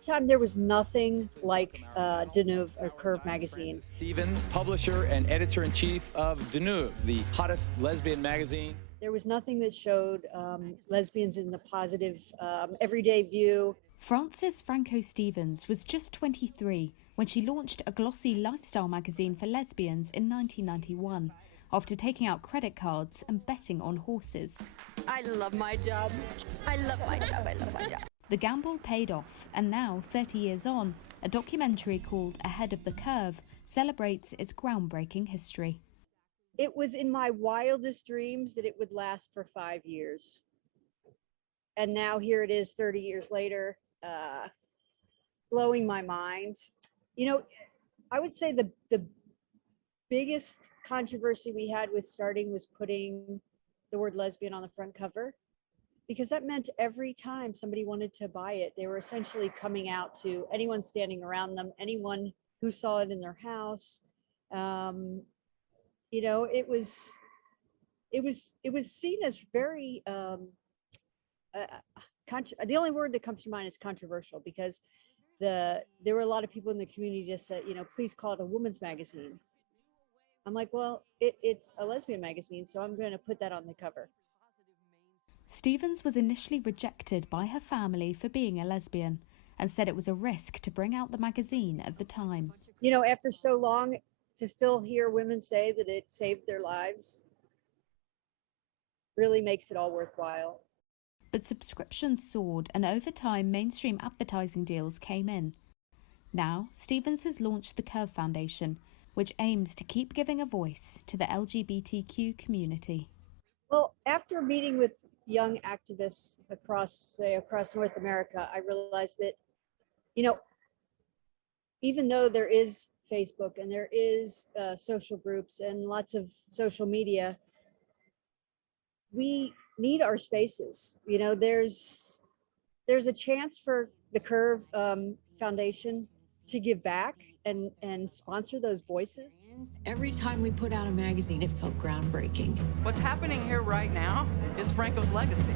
that time, there was nothing like Deneuve or Curve magazine. Franco Stevens, publisher and editor-in-chief of Deneuve, the hottest lesbian magazine. There was nothing that showed lesbians in the positive, everyday view. Frances Franco Stevens was just 23 when she launched a glossy lifestyle magazine for lesbians in 1991, after taking out credit cards and betting on horses. I love my job. I love my job. I love my job. The gamble paid off, and now, 30 years on, a documentary called Ahead of the Curve celebrates its groundbreaking history. It was in my wildest dreams that it would last for 5 years. And now here it is 30 years later, blowing my mind. You know, I would say the biggest controversy we had with starting was putting the word lesbian on the front cover, because that meant every time somebody wanted to buy it, they were essentially coming out to anyone standing around them, anyone who saw it in their house. You know, it was seen as very the only word that comes to mind is controversial, because there were a lot of people in the community just said, you know, please call it a woman's magazine. I'm like, well, it's a lesbian magazine, so I'm going to put that on the cover. Stevens was initially rejected by her family for being a lesbian and said it was a risk to bring out the magazine at the time. You know, after so long, to still hear women say that it saved their lives really makes it all worthwhile. But subscriptions soared, and over time, mainstream advertising deals came in. Now, Stevens has launched the Curve Foundation, which aims to keep giving a voice to the LGBTQ community. Well, after meeting with young activists across North America, I realized that, you know, even though there is Facebook and there is social groups and lots of social media, we need our spaces. You know, there's a chance for the Curve Foundation to give back and sponsor those voices. Every time we put out a magazine, it felt groundbreaking. What's happening here right now is Franco's legacy.